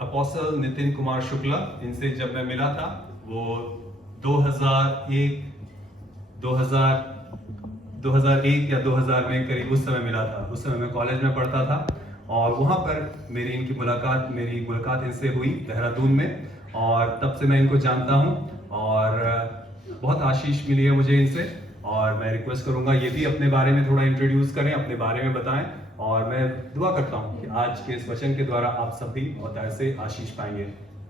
Apostle Nitin Kumar Shukla, इनसे जब मैं मिला था वो 2001 2001 या 2000 में करीब उस समय मिला था। उस समय मैं कॉलेज में पढ़ता था और वहाँ पर मेरी मुलाकात इनसे हुई देहरादून में, और तब से मैं इनको जानता हूँ और बहुत आशीष मिली है मुझे इनसे। और मैं रिक्वेस्ट करूंगा ये भी अपने बारे में थोड़ा इंट्रोड्यूस करें, अपने बारे में बताएं, और मैं दुआ करता हूं कि आज के इस वचन के द्वारा आप सभी बहुत ऐसे आशीष पाएंगे।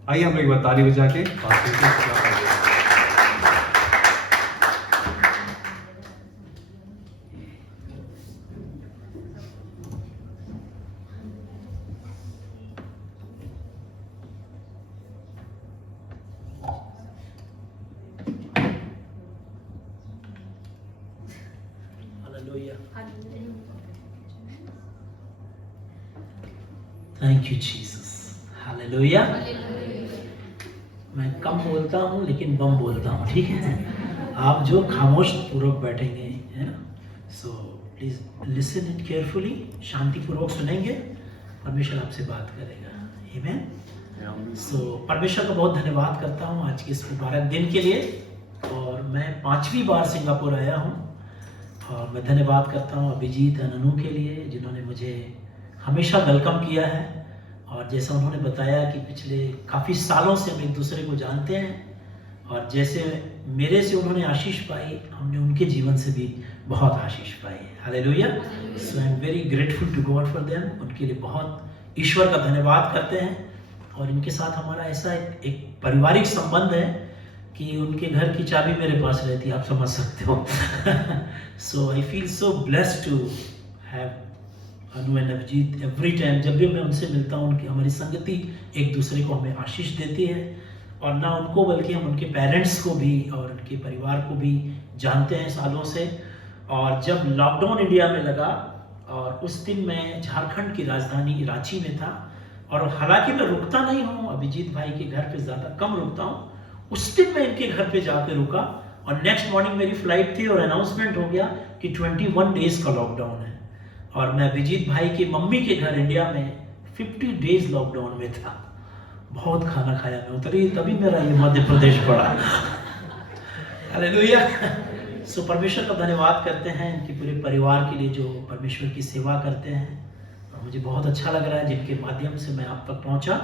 आइए हम लोग एक बार ताली बजा के थैंक यू जीसस, हालेलुया। मैं कम बोलता हूँ लेकिन बम बोलता हूँ, ठीक है? आप जो खामोश पूर्वक बैठेंगे, है ना, so please listen it carefully, शांति पूर्वक सुनेंगे, परमेश्वर आपसे बात करेगा। आमीन। सो परमेश्वर का बहुत धन्यवाद करता हूँ आज के इस मुबारक दिन के लिए। और मैं 5वीं बार सिंगापुर आया हूँ और मैं धन्यवाद करता हूँ अभिजीत अननू के लिए, जिन्होंने मुझे हमेशा वेलकम किया है। और जैसा उन्होंने बताया कि पिछले काफ़ी सालों से हम एक दूसरे को जानते हैं, और जैसे मेरे से उन्होंने आशीष पाई, हमने उनके जीवन से भी बहुत आशीष पाई। Hallelujah. So I am very grateful to God for them. उनके लिए बहुत ईश्वर का धन्यवाद करते हैं। और इनके साथ हमारा ऐसा एक पारिवारिक संबंध है कि उनके घर की चाबी मेरे पास रहती है, आप समझ सकते हो। So I feel so blessed to have Anu and Abhijit. Every time जब भी मैं उनसे मिलता हूँ, उनकी हमारी संगति एक दूसरे को हमें आशीष देती है। और ना उनको बल्कि हम उनके पेरेंट्स को भी और उनके परिवार को भी जानते हैं सालों से। और जब लॉकडाउन इंडिया में लगा, और उस दिन मैं झारखंड की राजधानी रांची में था, और हालांकि मैं रुकता नहीं हूँ, अभिजीत भाई के घर पे ज़्यादा कम रुकता हूँ, उस दिन मैं इनके घर पे जाके रुका। और नेक्स्ट मॉर्निंग मेरी फ्लाइट थी और अनाउंसमेंट हो गया कि 21 डेज का लॉकडाउन है। और मैं अभिजीत भाई की मम्मी के घर इंडिया में 50 डेज लॉकडाउन में था। बहुत खाना खाया मैं, तभी मेरा ये मध्य प्रदेश पड़ा। हालेलुया। सो परमेश्वर का धन्यवाद करते हैं इनके पूरे परिवार के लिए जो परमेश्वर की सेवा करते हैं। और मुझे बहुत अच्छा लग रहा है जिनके माध्यम से मैं आप तक पहुंचा।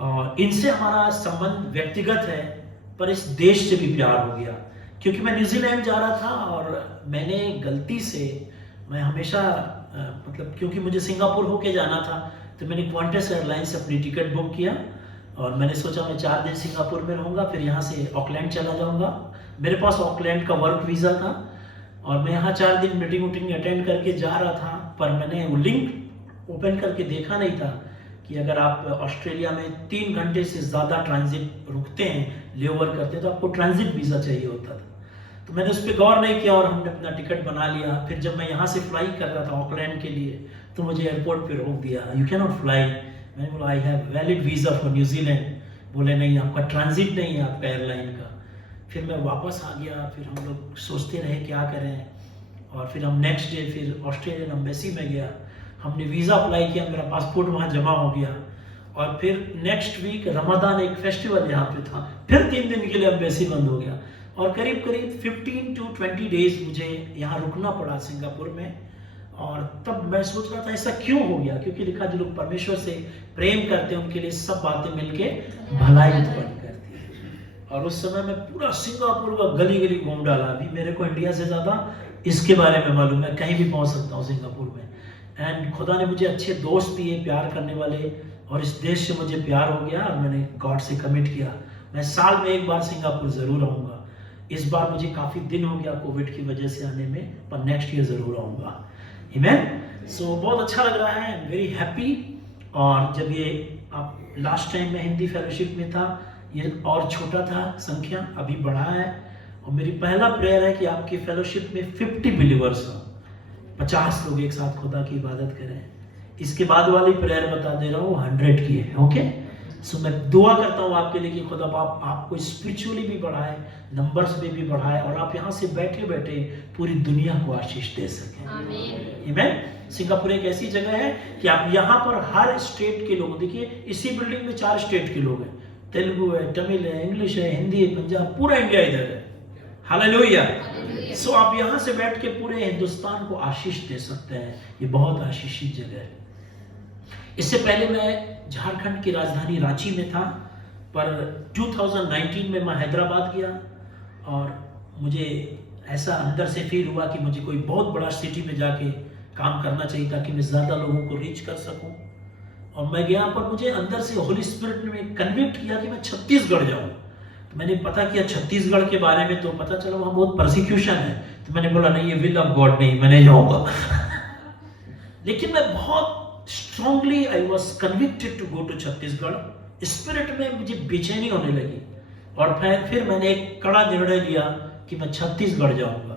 और इनसे हमारा संबंध व्यक्तिगत है, पर इस देश से भी प्यार हो गया, क्योंकि मैं न्यूजीलैंड जा रहा था और मैंने गलती से, मैं हमेशा मतलब क्योंकि मुझे सिंगापुर होके जाना था, तो मैंने क्वांटस एयरलाइन से अपनी टिकट बुक किया। और मैंने सोचा मैं 4 दिन सिंगापुर में रहूँगा, फिर यहाँ से ऑकलैंड चला जाऊँगा। मेरे पास ऑकलैंड का वर्क वीज़ा था और मैं यहाँ 4 दिन मीटिंग अटेंड करके जा रहा था। पर मैंने वो लिंक ओपन करके देखा नहीं था कि अगर आप ऑस्ट्रेलिया में 3 घंटे से ज़्यादा ट्रांजिट रुकते हैं, लेओवर करते हैं, तो आपको ट्रांजिट वीज़ा चाहिए होता था। तो मैंने उस पर गौर नहीं किया और हमने अपना टिकट बना लिया। फिर जब मैं यहाँ से फ्लाई कर रहा था ऑकलैंड के लिए, तो मुझे एयरपोर्ट पे रोक दिया, यू कैन नॉट फ्लाई। मैंने बोला I have valid visa for New Zealand. बोले नहीं, आपका ट्रांजिट नहीं है आपका एयरलाइन का। फिर मैं वापस आ गया। फिर हम लोग सोचते रहे क्या करें, और फिर हम नेक्स्ट डे फिर ऑस्ट्रेलियन एम्बेसी में गया, हमने वीज़ा अप्लाई किया, मेरा पासपोर्ट वहाँ जमा हो गया। और फिर नेक्स्ट वीक रमज़ान एक फेस्टिवल यहाँ पे था, फिर 3 दिन के लिए एम्बेसी बंद हो गया। और करीब 15 to 20 डेज मुझे यहाँ रुकना पड़ा सिंगापुर में। और तब मैं सोच रहा था ऐसा क्यों हो गया, क्योंकि लिखा जो लोग परमेश्वर से प्रेम करते हैं उनके लिए सब बातें मिलके भलाई उत्पन्न करती है। और उस समय मैं पूरा सिंगापुर का गली गली घूम डाला। अभी मेरे को इंडिया से ज़्यादा इसके बारे में मालूम है, कहीं भी पहुँच सकता हूँ सिंगापुर में। एंड खुदा ने मुझे अच्छे दोस्त दिए, प्यार करने वाले, और इस देश से मुझे प्यार हो गया। और मैंने गॉड से कमिट किया मैं साल में 1 बार सिंगापुर ज़रूर आऊँगा। इस बार मुझे काफ़ी दिन हो गया कोविड की वजह से आने में, पर नेक्स्ट ईयर ज़रूर आऊँगा। आमीन। सो बहुत अच्छा लग रहा है, आई एम वेरी हैप्पी। और जब ये आप लास्ट टाइम में हिंदी फेलोशिप में था, ये और छोटा था संख्या, अभी बढ़ा है। और मेरी पहला प्रेयर है कि आपकी फेलोशिप में 50 बिलीवर्स हों, 50 लोग एक साथ खुदा की इबादत करें। इसके बाद वाली प्रेयर बता दे रहा हूँ 100 की है, ओके? सो मैं दुआ करता हूँ आपके लिए कि खुदा बाप आपको स्पिरिचुअली भी बढ़ाए, नंबर्स में भी बढ़ाए, और आप यहाँ से बैठे बैठे पूरी दुनिया को आशीष दे सकें। आमीन। सिंगापुर एक ऐसी जगह है कि आप यहाँ पर हर स्टेट के लोग, देखिए इसी बिल्डिंग में 4 स्टेट के लोग हैं, तेलुगु है, तमिल है, इंग्लिश है, हिंदी है, पंजाब, पूरा इंडिया इधर है। हालेलुया। सो आप यहाँ से बैठ के पूरे हिंदुस्तान को आशीष दे सकते हैं। ये बहुत आशीषित जगह है। इससे पहले मैं झारखंड की राजधानी रांची में था, पर 2019 में मैं हैदराबाद गया और मुझे ऐसा अंदर से फील हुआ कि मुझे कोई बहुत बड़ा सिटी में जाके काम करना चाहिए ताकि मैं ज़्यादा लोगों को रीच कर सकूं। और मैं गया, पर मुझे अंदर से होली स्पिरिट ने कन्विक्ट किया कि मैं छत्तीसगढ़ जाऊं। तो मैंने पता किया छत्तीसगढ़ के बारे में, तो पता चला वहाँ बहुत परसिक्यूशन है। तो मैंने बोला नहीं, ये विल ऑफ गॉड नहीं, मैं नहीं जाऊँगा। लेकिन मैं बहुत strongly I was convicted to go to Chhattisgarh. Spirit में मुझे बेचैनी होने लगी और फिर मैंने एक कड़ा निर्णय लिया कि मैं छत्तीसगढ़ जाऊंगा।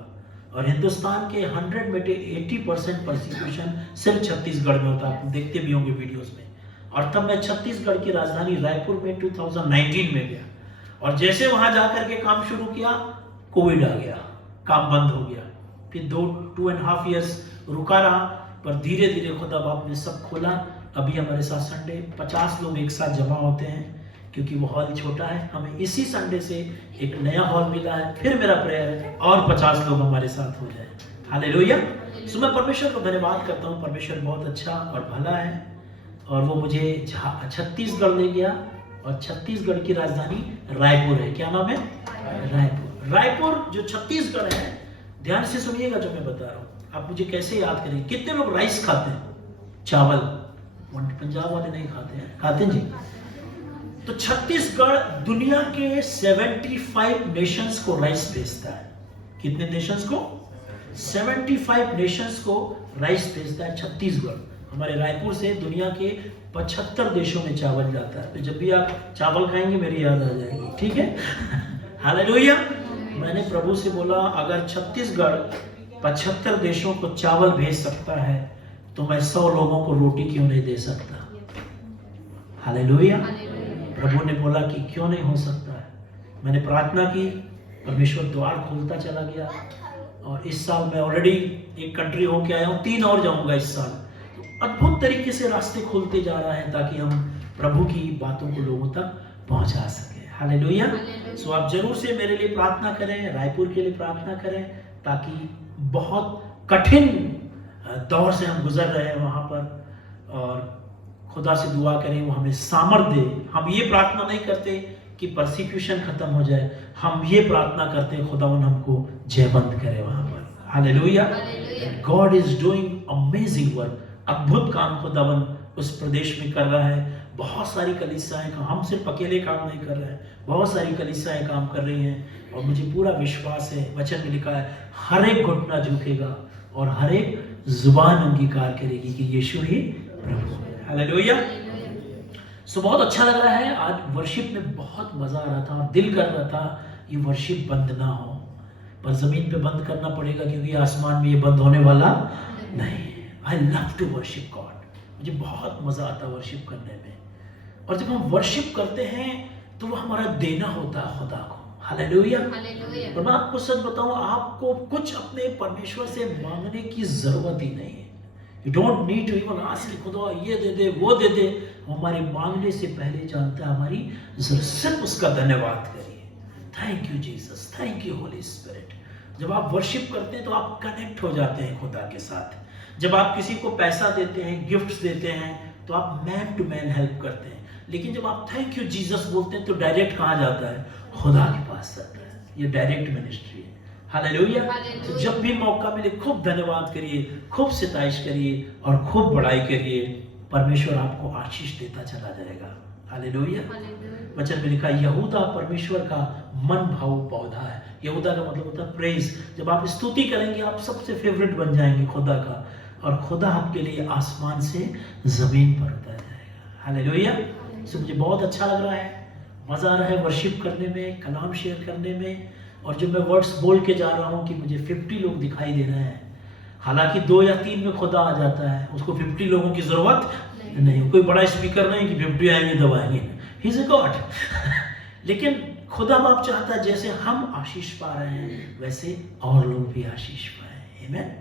और हिंदुस्तान के 100 में 80% परसिक्यूशन सिर्फ छत्तीसगढ़ में होता है, आप देखते भी होंगे वीडियोस में। और तब मैं छत्तीसगढ़ की राजधानी रायपुर में 2019 में गया, और जैसे वहां जाकर के काम शुरू किया, कोविड आ गया, काम बंद हो गया। फिर 2.5 इयर्स रुका रहा, पर धीरे धीरे खुदा बाप ने सब खोला। अभी हमारे साथ संडे 50 लोग एक साथ जमा होते हैं, क्योंकि वो हॉल छोटा है। हमें इसी संडे से एक नया हॉल मिला है। फिर मेरा प्रेयर है और 50 लोग हमारे साथ हो जाए। हालेलुया। सो मैं परमेश्वर को धन्यवाद करता हूँ। परमेश्वर बहुत अच्छा और भला है, और वो मुझे छत्तीसगढ़ ले गया, और छत्तीसगढ़ की राजधानी रायपुर है। क्या नाम है? रायपुर। रायपुर जो छत्तीसगढ़ है, ध्यान से सुनिएगा जो मैं बता रहा हूँ। आप मुझे कैसे याद करें? कितने लोग राइस खाते हैं? चावल। पंजाब वाले नहीं खाते हैं, खाते हैं जी। तो छत्तीसगढ़ दुनिया के 75 नेशंस को राइस भेजता है। कितने नेशंस को? 75 नेशंस को राइस भेजता है छत्तीसगढ़। हमारे रायपुर से दुनिया के 75 देशों में चावल जाता है। तो जब भी आप चावल खाएंगे मेरी याद आ जाएगी, ठीक है? हालेलुया। मैंने प्रभु से बोला, अगर छत्तीसगढ़ 75 देशों को चावल भेज सकता है, तो मैं 100 लोगों को रोटी क्यों नहीं दे सकता? हालेलुया। प्रभु ने बोला कि क्यों नहीं हो सकता है। मैंने प्रार्थना की, परमेश्वर द्वार खोलता चला गया, और इस साल मैं ऑलरेडी एक कंट्री होके आया हूँ, 3 और जाऊंगा इस साल। तो अद्भुत तरीके से रास्ते खोलते जा रहा है ताकि हम प्रभु की बातों को लोगों तक पहुंचा सके। हालेलुया। सो आप जरूर से मेरे लिए प्रार्थना करें, रायपुर के लिए प्रार्थना करें, ताकि बहुत कठिन दौर से हम गुजर रहे हैं वहां पर, और खुदा से दुआ करें वो हमें सामर्थ्य दे। हम ये प्रार्थना नहीं करते कि परसिक्यूशन खत्म हो जाए, हम ये प्रार्थना करते हैं खुदावन हमको जयवंत करे वहां पर। Hallelujah. God is doing amazing work. अद्भुत काम खुदावन उस प्रदेश में कर रहा है। बहुत सारी कलीसियाएं, हम सिर्फ अकेले काम नहीं कर रहे हैं, बहुत सारी कलीसियाएं काम कर रही हैं, और मुझे पूरा विश्वास है, वचन में लिखा है, हर एक घुटना झुकेगा और हर एक जुबान अंगीकार करेगी कि यीशु ही प्रभु है। हालेलुया। सो बहुत अच्छा लग रहा है। आज वर्शिप में बहुत मजा आ रहा था, और दिल कर रहा था ये वर्शिप बंद ना हो, पर जमीन पे बंद करना पड़ेगा, क्योंकि आसमान में ये बंद होने वाला नहीं। I love to worship God. मुझे बहुत मजा आता है वर्शिप करने में, और जब हम वर्शिप करते हैं तो वो हमारा देना होता है खुदा को। हालेलुया। और मैं आपको सच बताऊं, आपको कुछ अपने परमेश्वर से मांगने की जरूरत ही नहीं है। You don't need to even ask कि खुदा ये दे दे, वो दे दे। हमारे मांगने से पहले जानता है हमारी जरूरत। सिर्फ उसका धन्यवाद करिए। Thank you Jesus, thank you Holi spirit. जब आप वर्शिप करते हैं तो आप कनेक्ट हो जाते हैं खुदा के साथ। जब आप किसी को पैसा देते हैं, गिफ्ट्स देते हैं, तो आप मैन टू मैन हेल्प करते हैं। लेकिन जब आप थैंक यू जीसस बोलते हैं तो डायरेक्ट कहाँ जाता है? खुदा के पास जाता है। ये डायरेक्ट मिनिस्ट्री है। हालेलुया। तो जब भी मौका मिले खूब धन्यवाद करिए, खूब सिताइश करिए, और खूब बड़ाई करिए। परमेश्वर आपको आशीष देता चला जाएगा। हालेलुया। वचन में लिखा, यहूदा परमेश्वर का मन भाव पौधा है। यहूदा का मतलब होता है प्रेज। जब आप स्तुति करेंगे, आप सबसे फेवरेट बन जाएंगे खुदा का, और खुदा आपके लिए आसमान से जमीन पर उतर जाएगा। हालेलुया। सो मुझे बहुत अच्छा लग रहा है, मजा आ रहा है वर्शिप करने में, कलाम शेयर करने में। और जब मैं वर्ड्स बोल के जा रहा हूँ कि मुझे 50 लोग दिखाई दे रहे हैं, हालांकि 2 या 3 में खुदा आ जाता है, उसको 50 लोगों की जरूरत नहीं। कोई बड़ा स्पीकर नहीं कि 50 आएंगे दबाएंगे। He is a God. लेकिन खुदा बाप चाहता है जैसे हम आशीष पा रहे हैं वैसे और लोग भी आशीष पाए। आमीन।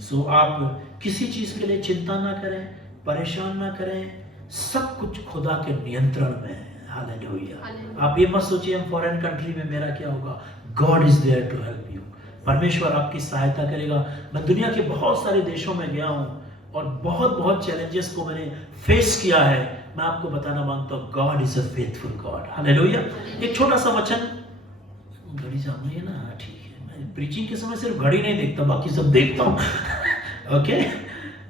सो आप किसी चीज के लिए चिंता ना करें, परेशान ना करें, सब कुछ खुदा के नियंत्रण में है। हालेलुया। आप ये मत सोचिए हम फॉरेन कंट्री में मेरा क्या होगा। God is there to help you. परमेश्वर आपकी सहायता करेगा। मैं दुनिया के बहुत सारे देशों में गया हूँ और बहुत बहुत चैलेंजेस को मैंने फेस किया है। मैं आपको बताना मांगता हूँ God is a faithful God. Hallelujah. एक छोटा सा वचन, घड़ी सामने है ना, ठीक है, मैं प्रीचिंग के समय सिर्फ घड़ी नहीं देखता, बाकी सब देखता हूँ। Okay,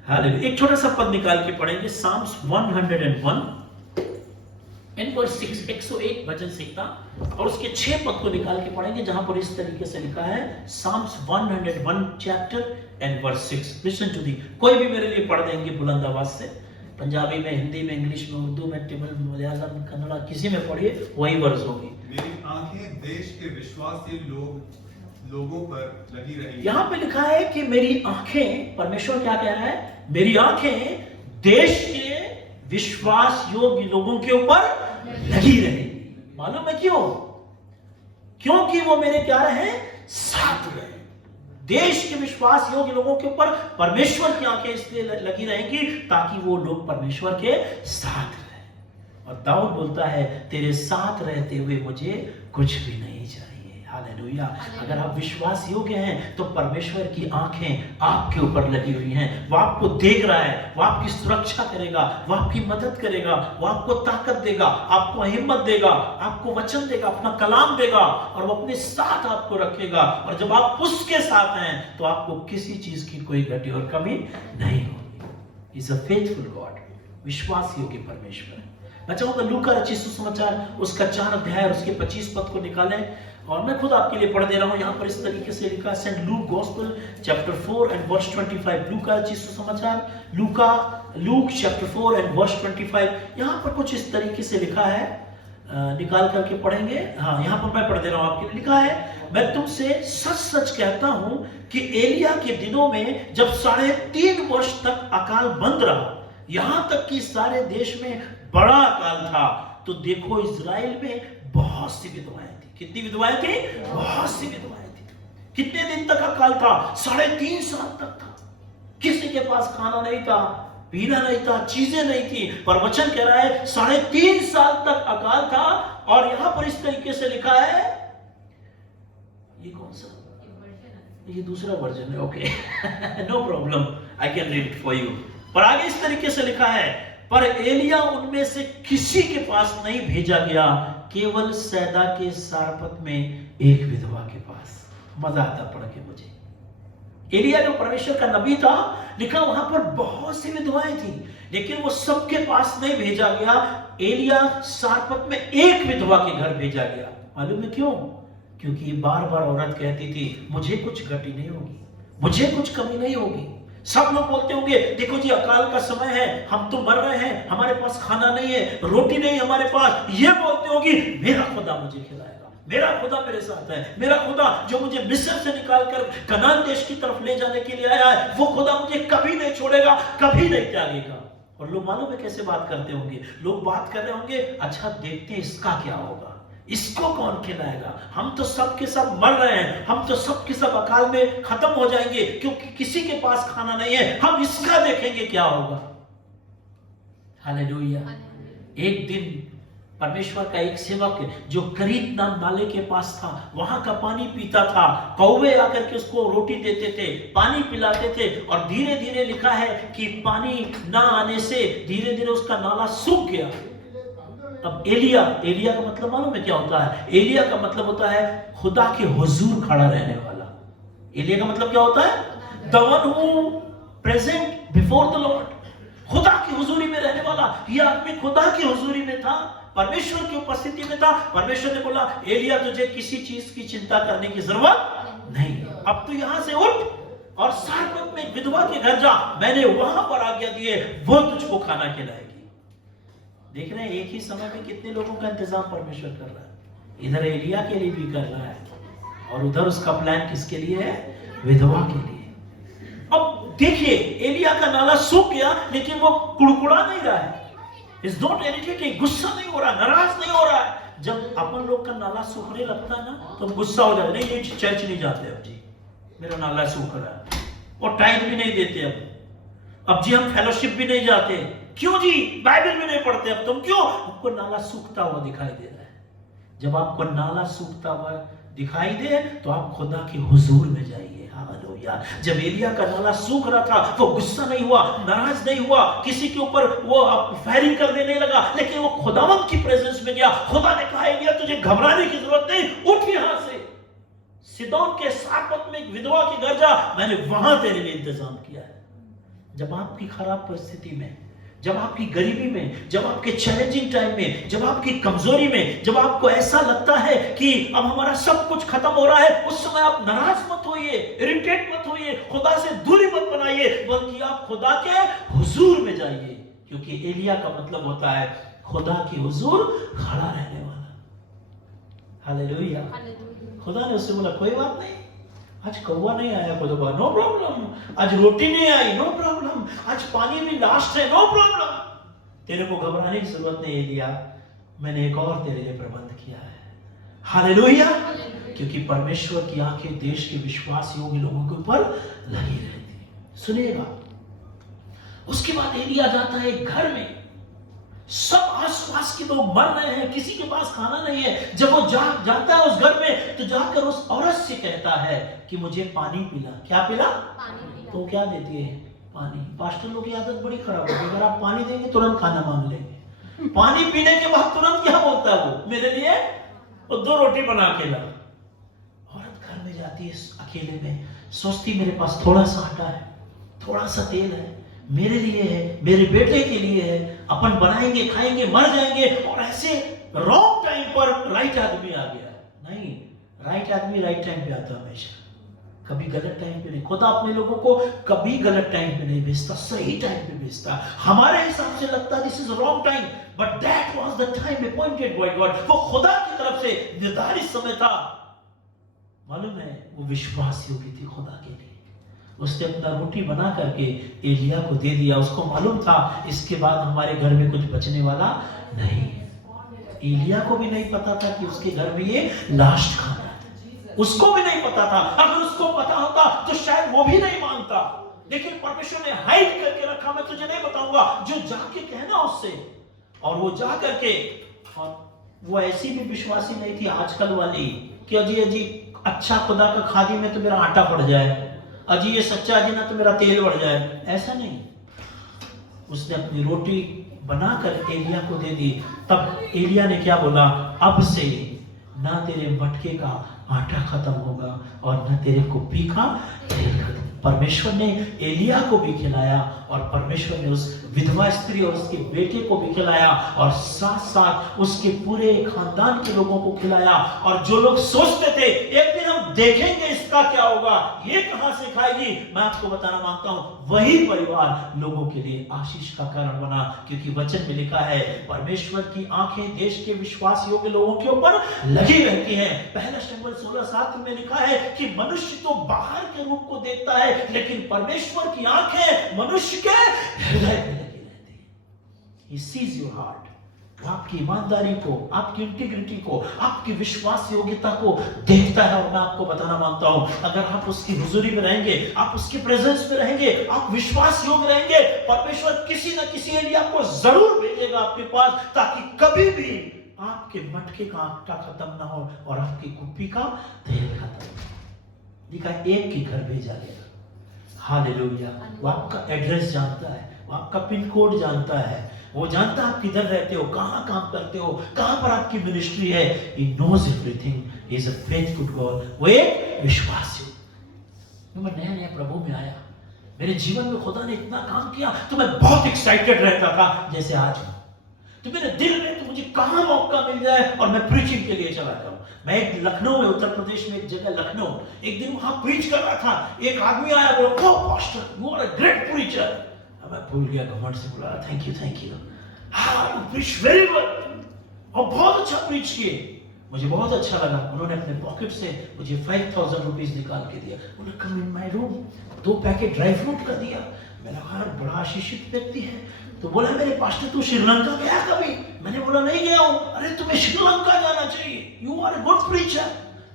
hallelujah. एक छोटा सा पद निकाल के पढ़ेंगे, साम्स 101 एंड वर्स 6, 101 वचन सीखता और उसके 6 पद को निकाल के पढ़ेंगे जहां पर इस तरीके से लिखा है, Psalms 101 chapter and verse 6। Listen to thee. कोई भी मेरे लिए पढ़ देंगे बुलंद आवाज से, पंजाबी में, हिंदी में, इंग्लिश में, उर्दू में, तमिल, मलयालम, कन्नड़ा, किसी में पढ़िए, वही वर्स होगी। मेरी आंखें देश के विश्वासशील लोगों पर लगी रही। यहाँ पे लिखा है कि मेरी आंखें, परमेश्वर क्या कह रहा है, मेरी आंखें देश के विश्वास योग्य लोगों के ऊपर लगी रहेगी। मालूम है क्यों? क्योंकि वो मेरे क्या रहे, साथ रहे। देश के विश्वास योग्य लोगों के ऊपर परमेश्वर की आंखें इसलिए लगी रहेंगी ताकि वो लोग परमेश्वर के साथ रहे। और दाऊद बोलता है, तेरे साथ रहते हुए मुझे कुछ भी नहीं चाहिए। हालेलुया। अगर आप विश्वास योग्य हैं तो परमेश्वर की आंखें आपके ऊपर लगी हुई हैं। वो आपको देख रहा है, वो आपकी सुरक्षा करेगा, वो आपकी मदद करेगा, वो आपको ताकत देगा, आपको हिम्मत देगा, आपको वचन देगा, अपना कलाम देगा और वो अपने साथ आपको रखेगा। और जब आप उसके साथ हैं तो आपको किसी चीज की कोई घटी और कमी नहीं होगी। Is a faithful God. विश्वास योग्य परमेश्वर है। मैं चाहूंगा लूका रचित सुसमाचार उसका 4 अध्याय और उसके 25 पद को निकालें और मैं खुद आपके लिए पढ़ दे रहा हूं। यहां पर इस तरीके से लिखा है, Saint Luke gospel chapter 4 and verse 25। लूका रचित सुसमाचार, लूक चैप्टर 4 एंड वर्स 25। यहां पर कुछ इस तरीके से लिखा है, निकाल करके पढ़ेंगे। हाँ, यहां पर मैं पढ़ दे रहा हूं आपके लिए। लिखा है, मैं तुमसे सच सच कहता हूं कि एलिया के दिनों में जब 3.5 वर्ष तक अकाल बंद रहा, यहां तक कि सारे देश में बड़ा अकाल था, तो देखो इजराइल में बहुत सी विधवाएं थी। कितनी विधवाएं थी? बहुत सी विधवाएं थी। कितने दिन तक अकाल था? 3.5 साल तक था। किसी के पास खाना नहीं था, पीना नहीं था, चीजें नहीं थी, पर वचन कह रहा है 3.5 साल तक अकाल था। और यहां पर इस तरीके से लिखा है, ये कौन सा? ये दूसरा वर्जन है। Okay, no problem, I can read it for you. पर आगे इस तरीके से लिखा है, पर एलिया उनमें से किसी के पास नहीं भेजा गया, केवल सैदा के सारपत में एक विधवा के पास। मजा आता पढ़ के मुझे। एलिया जो परमेश्वर का नबी था, लिखा वहां पर बहुत सी विधवाएं थी, लेकिन वो सबके पास नहीं भेजा गया। एलिया सारपत में एक विधवा के घर भेजा गया। मालूम है क्यों? क्योंकि बार बार औरत कहती थी, मुझे कुछ घटी नहीं होगी, मुझे कुछ कमी नहीं होगी। सब लोग बोलते होंगे, देखो जी अकाल का समय है, हम तो मर रहे हैं, हमारे पास खाना नहीं है, रोटी नहीं हमारे पास। ये बोलते होगी, मेरा खुदा मुझे खिलाएगा, मेरा खुदा मेरे साथ है, मेरा खुदा जो मुझे मिस्र से निकालकर कनान देश की तरफ ले जाने के लिए आया है, वो खुदा मुझे कभी नहीं छोड़ेगा, कभी नहीं त्यागेगा। और लोग मालूम है कैसे बात करते होंगे? लोग बात कर रहे होंगे, अच्छा देखते हैं इसका क्या होगा, इसको कौन खिलाएगा, हम तो सब के सब मर रहे हैं, हम तो सब के सब अकाल में खत्म हो जाएंगे क्योंकि किसी के पास खाना नहीं है, हम इसका देखेंगे क्या होगा। हालेलुया। एक दिन परमेश्वर का एक सेवक जो करीत नाम नाले के पास था, वहां का पानी पीता था। कौवे आकर के उसको रोटी देते थे, पानी पिलाते थे, और धीरे धीरे लिखा है कि पानी ना आने से धीरे धीरे उसका नाला सूख गया। अब एलिया का मतलब मालूम है क्या होता है? एलिया का मतलब होता है खुदा के हुजूर खड़ा रहने वाला। एलिया का मतलब क्या होता है? The one who present before the Lord, खुदा की हुजूरी में रहने वाला। ये आदमी खुदा की हुजूरी में था, परमेश्वर की उपस्थिति में था। परमेश्वर ने बोला, एलिया तुझे किसी चीज की चिंता करने की जरूरत नहीं, अब तू यहां से उठ और सारपत में विधवा के घर जा, मैंने वहां पर आज्ञा दी है, वो तुझको खाना खिलाएगी। देख रहे हैं एक ही समय में कितने लोगों का इंतजाम परमेश्वर कर रहा है। इधर एलिया के लिए भी कर रहा है और उधर उसका प्लान किसके लिए है? विधवा के लिए। अब देखिए एलिया का नाला सूख गया, लेकिन वो कुड़कुड़ा नहीं रहा है। इज नॉट इरिटेटिंग, गुस्सा नहीं हो रहा, नाराज नहीं हो रहा है। जब अपन लोग का नाला सूखने लगता है ना तो गुस्सा हो जाता है, नहीं ये चर्च नहीं जाते अब जी, मेरा नाला सूख रहा है, और टाइम भी नहीं देते अब जी हम फेलोशिप भी नहीं जाते, क्यों जी, बाइबल भी नहीं पढ़ते अब तुम, क्यों? आपको नाला सूखता हुआ दिखाई दे रहा है। जब आपको नाला सूखता हुआ दिखाई दे तो आप खुदा के हुजूर में जाइए। हालेलुया। जब एलिया का नाला सूख रहा था वो गुस्सा नहीं हुआ, नाराज नहीं हुआ, किसी के ऊपर वो फायरिंग करने नहीं लगा, लेकिन वो खुदावंत की प्रेजेंस में गया। खुदा ने कहा एलिया तुझे घबराने की जरूरत नहीं, उठ यहां से, सिदोन के सारपत में एक विधवा के घर जा, मैंने वहां तेरे लिए इंतजाम किया है। जब आपकी खराब परिस्थिति में, जब आपकी गरीबी में, जब आपके चैलेंजिंग टाइम में, जब आपकी कमजोरी में, जब आपको ऐसा लगता है कि अब हमारा सब कुछ खत्म हो रहा है, उस समय आप नाराज मत होइए, इरिटेट मत होइए, खुदा से दूरी मत बनाइए, बल्कि आप खुदा के हुजूर में जाइए, क्योंकि एलिया का मतलब होता है खुदा के हुजूर खड़ा रहने वाला। हालेलुया। खुदा ने उससे बोला कोई बात नहीं, आज कौवा नहीं आया खुदा, नो प्रॉब्लम, आज रोटी नहीं आई, नो प्रॉब्लम, आज पानी भी लास्ट है, नो प्रॉब्लम, तेरे को घबराने की जरूरत नहीं एलिया, मैंने एक और तेरे लिए प्रबंध किया है। हालेलुया। क्योंकि परमेश्वर की आंखें देश के विश्वास योग्य लोगों के ऊपर लगी रहती है। सुनिएगा, उसके बाद एलिया जाता है एक घर में, सब आसपास के लोग मर रहे हैं, किसी के पास खाना नहीं है। जब वो जाता है उस घर में तो जाकर उस औरत से कहता है कि मुझे पानी पिला। क्या पिला? पानी। तो क्या देती है? पानी। पास्टर लोग की आदत बड़ी खराब है, अगर आप पानी देंगे तुरंत खाना मांग लेंगे। पानी पीने के बाद तुरंत क्या बोलता है वो? मेरे लिए वो 2 रोटी बना के ला। औरत घर में जाती है अकेले में, सोचती मेरे पास थोड़ा सा आटा है, थोड़ा सा तेल है, मेरे लिए है, मेरे बेटे के लिए है, अपन बनाएंगे, खाएंगे, मर जाएंगे। और ऐसे रॉन्ग टाइम पर राइट आदमी आ गया। नहीं, राइट आदमी राइट टाइम पे आता हमेशा, कभी गलत टाइम पे नहीं। खुदा अपने लोगों को कभी गलत टाइम पे नहीं भेजता, सही टाइम पे भेजता। हमारे हिसाब से लगता है this is wrong time, but that was the time appointed by God. वो खुदा की तरफ से निर्धारित समय था। मालूम है, वो विश्वास योग्य थी खुदा के लिए। उसने अपना रोटी बना करके एलिया को दे दिया। उसको मालूम था इसके बाद हमारे घर में कुछ बचने वाला नहीं। एलिया को भी नहीं पता था कि उसके घर में ये लास्ट खाना है, उसको भी नहीं पता था। अगर उसको पता होता तो शायद वो भी नहीं मानता, लेकिन परमेश्वर ने हाइड करके रखा। मैं तुझे नहीं बताऊंगा, जो जाके कहना उससे। और वो जा करके, और वो ऐसी भी विश्वासी नहीं थी आजकल वाली कि अजी अजी अच्छा खुदा का खादी में तो मेरा आटा पड़ जाए, अजी ये सच्चा अजी ना तो मेरा तेल बढ़ जाए, ऐसा नहीं। उसने अपनी रोटी बनाकर एलिया को दे दी। तब एलिया ने क्या बोला? अब से ना तेरे मटके का आटा खत्म होगा और ना तेरे कुप्पी का तेल खत्म। परमेश्वर ने एलिया को भी खिलाया, और परमेश्वर ने उस विधवा स्त्री और उसके बेटे को भी खिलाया, और साथ साथ उसके पूरे खानदान के लोगों को खिलाया। और जो लोग सोचते थे एक दिन हम देखेंगे इसका क्या होगा, ये कहां से खाएगी, मैं आपको बताना मांगता हूं वही परिवार लोगों के लिए आशीष का कारण बना। क्योंकि वचन में लिखा है परमेश्वर की आंखें देश के विश्वास योग्य लोगों के ऊपर लगी रहती हैं। पहला शमूएल 16:7 में लिखा है कि मनुष्य तो बाहर के रूप को देखता है, लेकिन परमेश्वर की आंखें मनुष्य के हृदय में लगी रहती है। He sees your heart. वो आपकी ईमानदारी को, आपकी इंटीग्रिटी को, आपकी विश्वास योग्यता को देखता है। और मैं आपको बताना मांगता हूं, अगर आप उसकी हुजूरी में रहेंगे, आप उसकी प्रेजेंस में रहेंगे, आप विश्वास योग्य रहेंगे, परमेश्वर किसी न किसी एलिया को जरूर भेजेगा आपके पास, ताकि कभी भी आपके मटके का आटा खत्म ना हो और आपकी कुप्पी का तेल खत्म ना हो। लिखा एक के घर भेजा गया। हालेलुया। वो आपका एड्रेस जानता है, वो आपका पिन कोड जानता है, वो जानता है आप किधर रहते हो, कहां काम करते हो, कहां पर आपकी मिनिस्ट्री है। He knows everything. He is a faithful God. वो एक विश्वासी। मैं नया प्रभु में आया, मेरे जीवन में खुदा ने इतना काम किया तो मैं बहुत एक्साइटेड रहता था, जैसे आज हूं। तो मेरे दिल में तो मुझे कहां मौका मिल जाए और मैं प्रीचिंग के लिए चला जाऊं। मैं एक लखनऊ में, उत्तर प्रदेश में एक जगह लखनऊ, एक दिन वहां प्रीच कर रहा था। एक आदमी आया, बोला oh pastor you are a great preacher. मैं भूल गया, घमंड से बोला थैंक यू। हाँ यू प्रीच वेरी वेल, और बहुत अच्छा प्रीच किए। मुझे बहुत अच्छा लगा। उन्होंने अपने पॉकेट से मुझे 5000 रुपीज निकाल के दिया। उन्होंने come in my room, 2 packet dry fruit का दिया। मैंने कहा यार बड़ा आशीषित व्यक्ति है। तो बोला मेरे पास्टर तू श्रीलंका गया कभी? मैंने बोला नहीं गया हूँ। अरे तुम्हें श्रीलंका जाना चाहिए, you are a good preacher.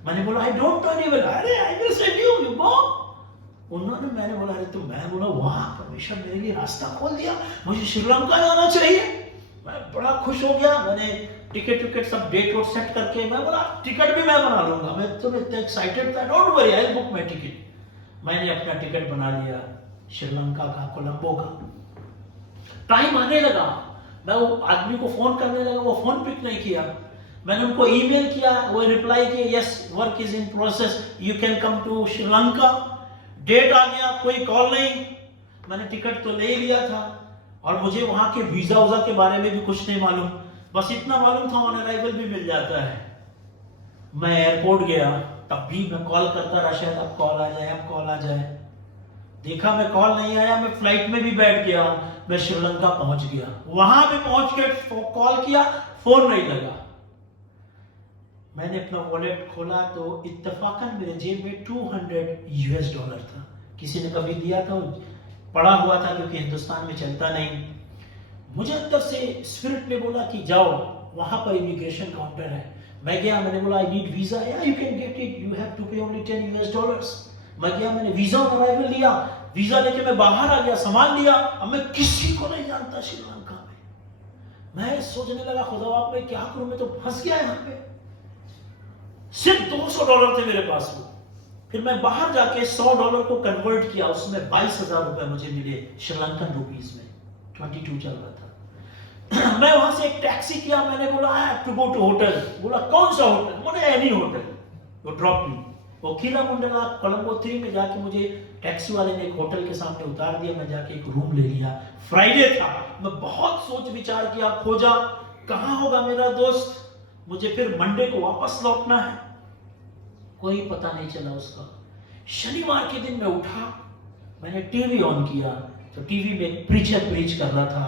मैंने बोला आई डोंट नो एनीवेयर। अरे I will send you, you go. उन्होंने, मैंने बोला अरे तो मैं बोला वाह परमेश्वर मेरे लिए रास्ता खोल दिया, मुझे श्रीलंका जाना चाहिए। मैं बड़ा खुश हो गया। मैंने टिकट सब डेट वोट सेट करके, मैं बोला टिकट भी मैं बना लूंगा, मैं तो इतना एक्साइटेड था, don't worry I will book my ticket. मैंने अपना टिकट बना लिया श्रीलंका का, कोलंबो का। टाइम आने लगा, मैं वो आदमी को फोन करने लगा, वो फोन पिक नहीं किया। मैंने उनको ईमेल किया, वो रिप्लाई किया yes work is in process, you can come to Sri Lanka. Date आ गया, कोई कॉल नहीं। मैंने टिकट तो ले लिया था और मुझे वहां के वीजा के बारे में भी कुछ नहीं मालूम, बस इतना मालूम था ऑन अराइवल भी मिल जाता है। मैं एयरपोर्ट गया, तब भी मैं कॉल करता रहा, शायद अब कॉल आ जाए, अब कॉल आ जाए। देखा मैं कॉल नहीं आया, मैं फ्लाइट में भी बैठ गया, मैं श्रीलंका पहुंच गया। वहां पे पहुंच के कॉल किया, फोन नहीं लगा। मैंने अपना वॉलेट खोला तो इत्तेफाकन मेरे जेब में $200 था। किसी ने कभी दिया था, पड़ा हुआ था क्योंकि हिंदुस्तान में चलता नहीं। मुझे अंदर से स्पिरिट ने बोला कि जाओ वहां पर इमिग्रेशन काउंटर है। मैं गया, मैंने बोला आई नीड वीजा, या you can get it, you have to pay only $10। मैं गया, मैंने वीजा ऑन अराइवल लिया, वीजा लेके मैं बाहर आ गया, सामान लिया। अब मैं किसी को नहीं जानता श्रीलंका में। मैं सोचने लगा खुदा मैं क्या करूं, मैं तो फंस गया यहाँ पे। सिर्फ $200 थे मेरे पास वो। फिर मैं बाहर जाके $100 को कन्वर्ट किया, उसमें 22,000 रुपए मुझे मिले श्रीलंकन रुपीस में। 22 चल रहा था। मैं वहां से एक टैक्सी किया, मैंने बोला I have to go to hotel. बोला कौन सा होटल? मैंने एनी होटल। वो ड्रॉप मी वो कीलामुंडला कोलंबो 3 में जाके मुझे टैक्सी वाले ने एक होटल के सामने उतार दिया। मैं जाके एक रूम ले लिया। फ्राइडे था, मैं बहुत सोच विचार किया, खोजा कहां होगा मेरा दोस्त। मुझे फिर मंडे को वापस लौटना है, कोई पता नहीं चला उसका। शनिवार के दिन मैं उठा, मैंने टीवी ऑन किया तो टीवी में एक प्रीचर प्रीच कर रहा था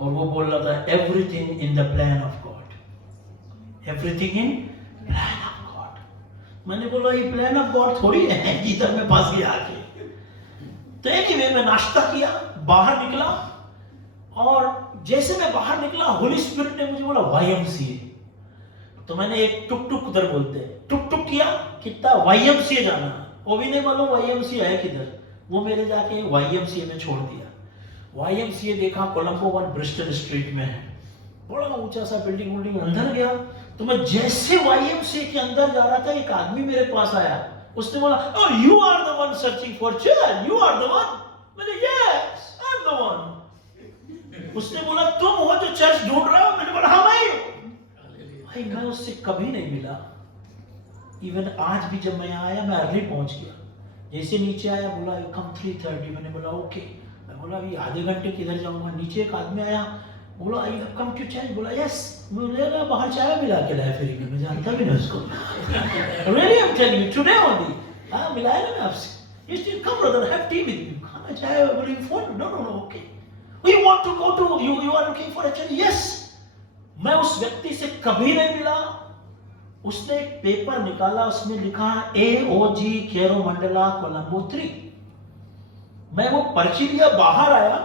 और वो बोल रहा था everything in the plan of God, everything in plan of God. मैंने बोला ये प्लान ऑफ गॉड थोड़ी है जिधर मैं फंस गया आके। तो एनीवे मैं नाश्ता किया, बाहर निकला और जैसे मैं बाहर निकला होली स्पिरिट ने मुझे बोला YMCA। तो मैंने एक टुक टुक उधर बोलते हैं, टुक टुक किया, कितना YMCA जाना, वो भी नहीं मालूम YMCA है किधर। वो मेरे जाके YMCA में छोड़ दिया। YMCA देखा कोलंबो 1 ब्रिस्टल स्ट्रीट में है, बड़ा ऊंचा सा बिल्डिंग। अंदर गया तो मैं जैसे YMCA के अंदर जा रहा था, एक आदमी मेरे पास आया। उसने बोला oh you are the one searching for church, you are the one. मैंने yes I am the one. उसने बोला तुम हो जो चर्च ढूंढ रहे हो? मैंने बोला हाँ भाई मैं उससे कभी नहीं मिला। इवन आज भी जब मैं यहाँ आया, मैं अर्ली पहुंच गया। जैसे नीचे आया बोला यू कम 3:30। मैंने बोला ओके। मैं बोला अभी आधे घंटे किधर जाऊंगा। नीचे एक आदमी आया, बोला you have come to church. बोला यस। मुझे बाहर चाय मिला के लाया फ्री में, मैं जानता भी नहीं उसको। Really I am telling you today only. हाँ मिलाया ना मैं आपसे। You still come brother, have tea with me. खाना चाय बोली phone, no no no okay. We want to go to you are looking for a church. Yes. मैं उस व्यक्ति से कभी नहीं मिला। उसने एक पेपर निकाला, उसमें लिखा AOG केरोमंडला कोलंबो 3। मैं वो पर्ची लिया, बाहर आया,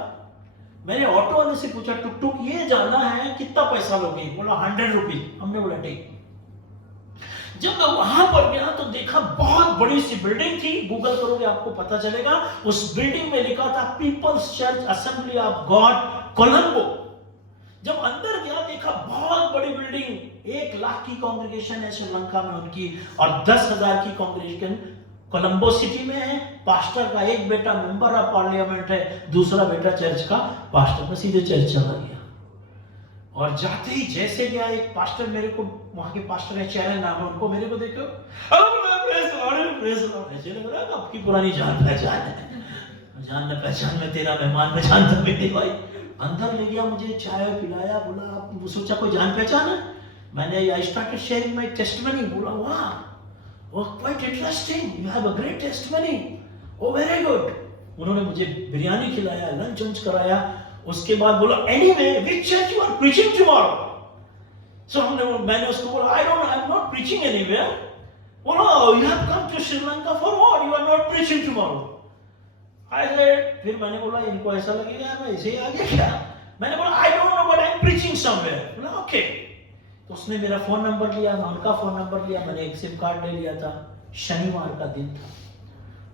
मैंने ऑटो वाले से पूछा टुक टुक ये जाना है कितना पैसा लोगे? बोला 100 रुपीज। हमने बोला ठीक। जब मैं वहां पर गया तो देखा बहुत बड़ी सी बिल्डिंग थी, गूगल करोगे आपको पता चलेगा। उस बिल्डिंग में लिखा था people's church assembly of God Colombo. जब अंदर गया देखा बहुत बड़ी बिल्डिंग, 1 लाख की कांग्रेगेशन है श्रीलंका में उनकी और 10,000 की कांग्रेगेशन कोलंबो सिटी में है। पास्टर का एक बेटा मेंबर ऑफ पार्लियामेंट है, दूसरा बेटा चर्च का पास्टर। मैं सीधे चर्च चला गया और जाते ही जैसे गया एक पास्टर मेरे को, वहां के पास्टर है चैनल नाम है, उनको मेरे को देखो ऐसे लग रहा है आपकी पुरानी जान पहचान है। जान पहचान में तेरा मेहमान में जानता भी नहीं भाई। अंदर ले गया, मुझे चाय पिलाया, बोला सोचा कोई जान पहचान है। मैंने I started sharing my testimony. बोला वाह quite interesting, you have a great testimony, O very good. उन्होंने मुझे बिरयानी खिलाया, लंच कराया। उसके बाद बोला anyway which church you are preaching tomorrow? सो मैंने उसको बोला I am not preaching anywhere. बोला you have come to Sri Lanka for what? You are not preaching tomorrow. फिर मैंने बोला इनको ऐसा लगेगा यार मैं ऐसे ही आ गया क्या। मैंने बोला I don't no but I am preaching somewhere. बोला ओके। तो उसने मेरा फोन नंबर लिया, मैं उनका फोन नंबर लिया, मैंने एक सिम कार्ड ले लिया था। शनिवार का दिन था।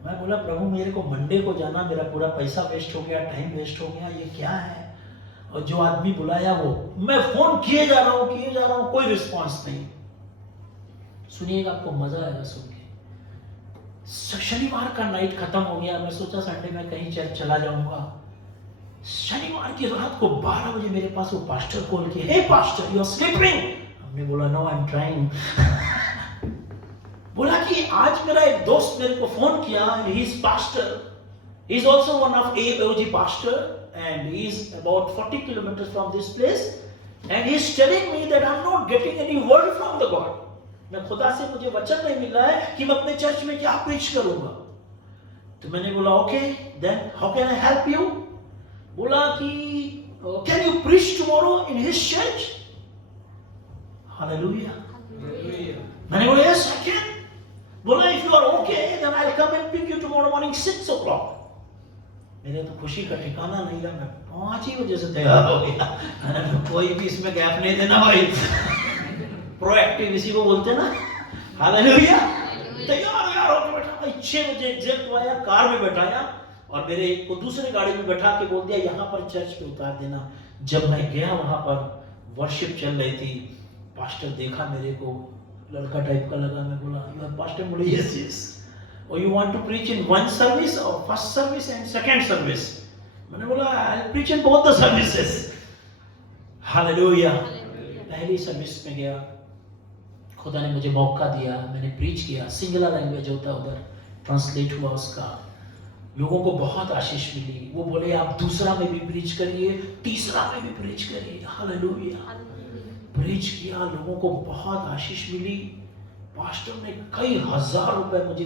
मैं बोला प्रभु मेरे को मंडे को जाना, मेरा पूरा पैसा वेस्ट हो गया, टाइम वेस्ट हो गया, ये क्या है। और जो आदमी बुलाया वो, मैं फोन किए जा रहा हूँ, कोई रिस्पॉन्स नहीं। सुनिएगा आपको मजा आएगा सुन के। शनिवार का नाइट खत्म हो गया, मैं सोचा संडे में कहीं चर्च चला जाऊंगा। शनिवार की रात को 12 बजे मेरे पास वो पास्टर कॉल किए, हे पास्टर यू आर स्लीपिंग। हमने बोला नो आई एम ट्राइंग। बोला कि आज मेरा एक दोस्त मेरे को फोन किया, he is pastor, he is also one of AOG pastor and he is about 40 kilometre from this place and he is telling me that I am not getting any word from the God. मैं खुदा से मुझे वचन नहीं मिल रहा है कि मैं अपने चर्च में क्या प्रीच करूंगा। तो मैंने बोला okay then how can I help you. बोला कि can you preach tomorrow in his church. Hallelujah. मैंने बोला यस आई कैन। बोला if you are okay then I will come and pick you tomorrow morning 6 o'clock। मेरे तो खुशी का ठिकाना नहीं रहा, मैं 5 ही बजे से तैयार हो गया। मैंने कोई भी इसमें गैप नहीं देना भाई। प्रोएक्टिव इसी को बोलते ना। हालेलुया। तैयार होकर बैठा भाई, 6 बजे एग्जैक्ट आया, कार में बैठाया और मेरे को दूसरे गाड़ी में बैठा के बोल दिया यहाँ पर चर्च पे उतार देना। जब मैं गया वहां पर वर्शिप चल रही थी, पास्टर देखा मेरे को, लड़का टाइप का लगा। मैं बोला यू आर पास्टर। बोले यस यस। और you want to preach in one service और first service and second service. मैंने बोला I will preach in both the services. Hallelujah. पहली सर्विस में गया, खुदा ने मुझे मौका दिया, मैंने प्रीच किया। सिंगला लैंग्वेज होता है उधर, ट्रांसलेट हुआ उसका। लोगों को बहुत आशीष मिली। वो बोले आप दूसरा में भी प्रीच करिए, तीसरा में भी प्रीच करिए। हालेलुया। प्रीच किया, लोगों को बहुत आशीष मिली। पास्टर ने कई हजार रुपए मुझे